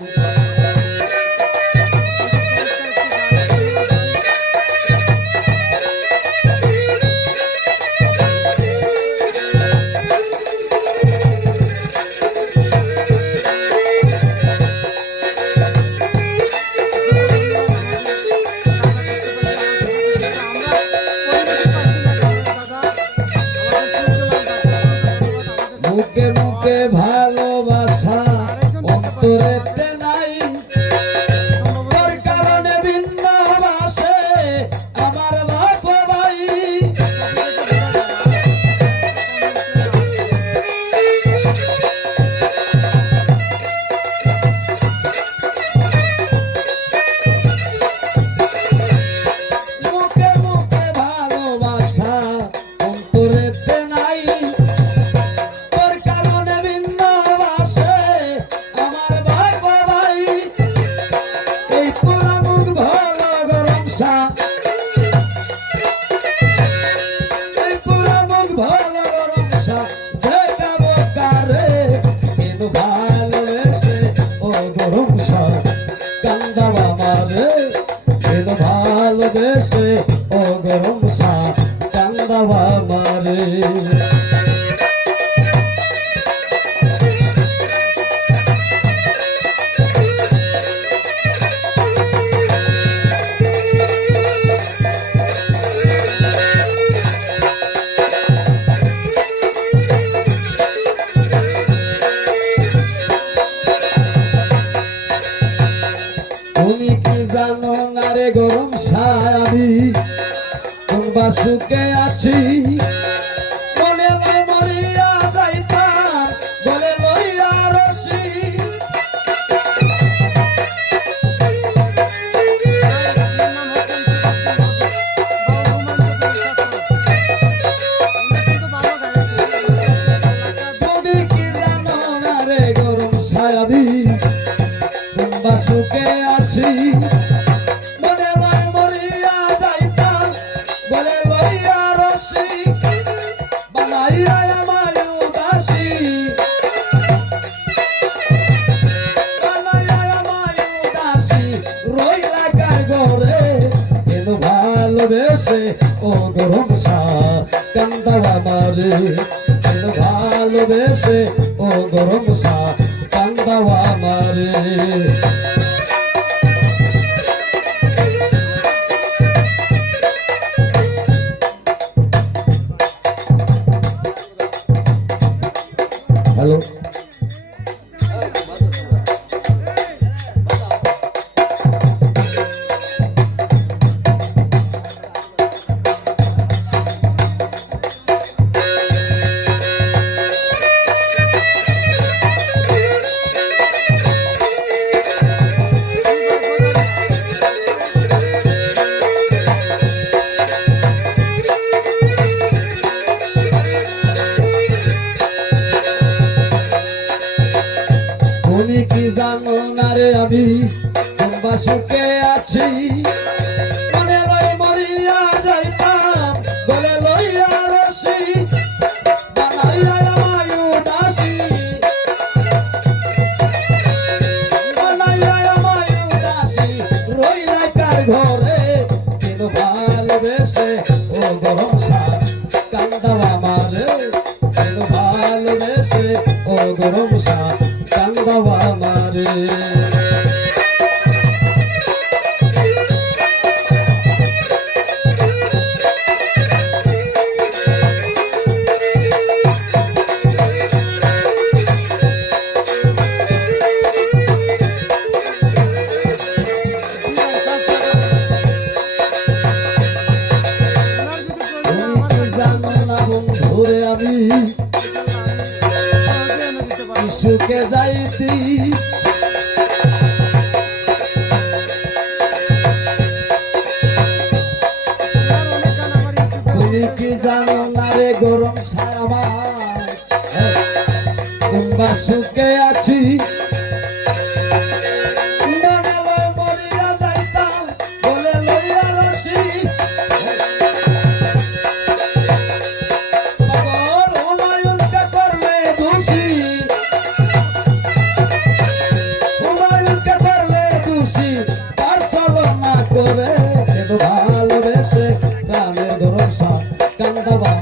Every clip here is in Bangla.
Yeah. তুমি কি জানো না রে গরম সারাবি তোমরা সুখে আছি? ভালোবেসে ও গরমসা কান্দাও আমারে কেন ভালোবেসে ও গরমসা কান্দাও আমারে আমি তোমরা সুখে আছি। মনে লয় মরিয়া যাইতাম, বলে লইয়া রসি। বানাইয়া আমায় উদাসী। বানাইয়া আমায় উদাসী। রইলা কার ঘরে, কেন ভালোবেসে? ও গরম সা কান্দাও আমারে, কেন ভালোবেসে? ও গরম সুখে যাইতি। তুমি কি জানো?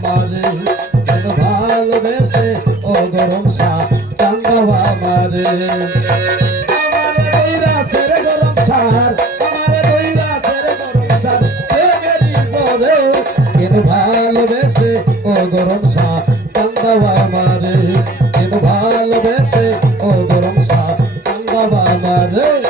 আমারে কেন ভালোবেসে ও গরম সা টাঙ্গাও আমারে। ভালোবেসে ও গরম সা টাঙ্গাও আমারে। কেন ভালোবেসে ও গরম সা টাঙ্গাও আমারে।